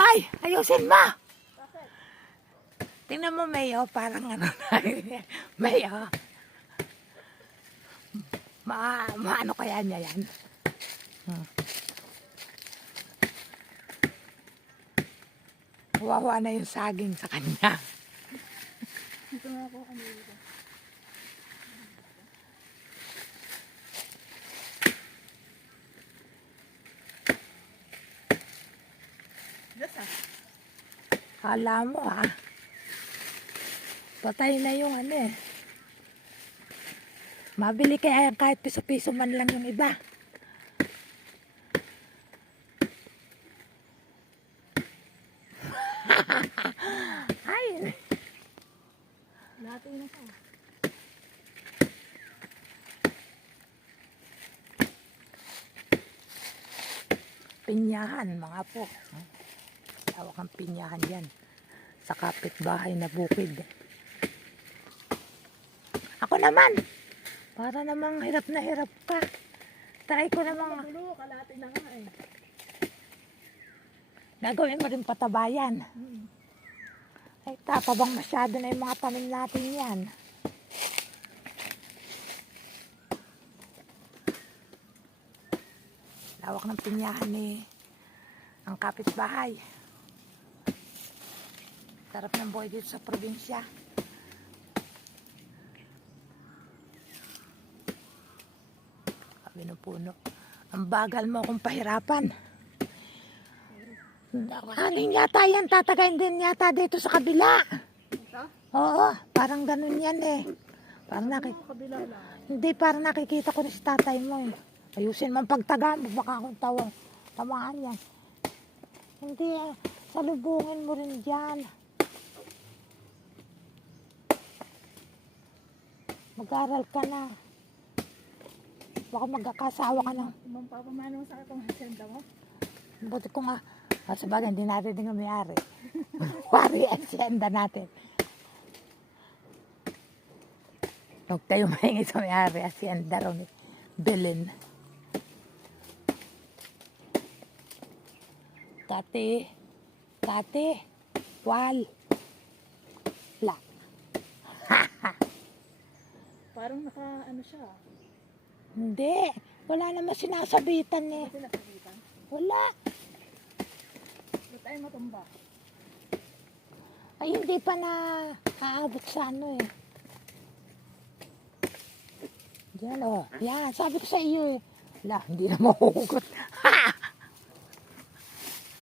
Ay, ayusin mo. Tingnan mo, May, oh, parang ano na. May, oh. Maano kaya niya yan? Wawa na yung saging sa kanya. Dito nga ako dito. Kala mo, ha? Patay na yung ano eh. Mabili kaya kahit piso-piso man lang yung iba. Ay! Natin na ka. Pinyahan, mga po. Tawag ang pinyahan yan. Sa kapitbahay na bukid. Ako naman! Para namang hirap na hirap ka. Try ko namang... Magulo, kalati na nga eh. Gagawin mo rin patabayan. Ay, tapabang masyado na yung mga tanim natin yan. Lawak ng pinyahan eh. Ang kapitbahay. Sarap ng buhay dito sa probinsya. Sabi ng puno. Ang bagal mo akong pahirapan. Hangin yata yan. Tatagayin din yata dito sa kabila. Ito? Oo, parang ganun yan eh. Parang Kabila lang. Hindi, parang nakikita ko na si tatay mo eh. Ayusin mo ang pagtaga mo. Baka akong tamaan yan. Hindi eh. Salubungin mo rin dyan. Mag-aral ka na. Baka magkakasawa ka na. Mampapamanong sa itong hasyenda mo. Buti ko nga. Sabagay, hindi natin din ang may-ari. Wari asyenda natin. Huwag tayo mahingi sa may-ari. Asyenda ron eh. Bilin. Kate. Wal. La. Parang naka ano siya. Hindi. Wala naman sinasabitan eh. Kasi nakagitan. Wala. Ba't ay matumba? Ay, hindi pa na aabot sa ano eh. Diyan oh. Yan, sabi ko sa iyo eh. Wala, hindi na mahuhugot. Ha!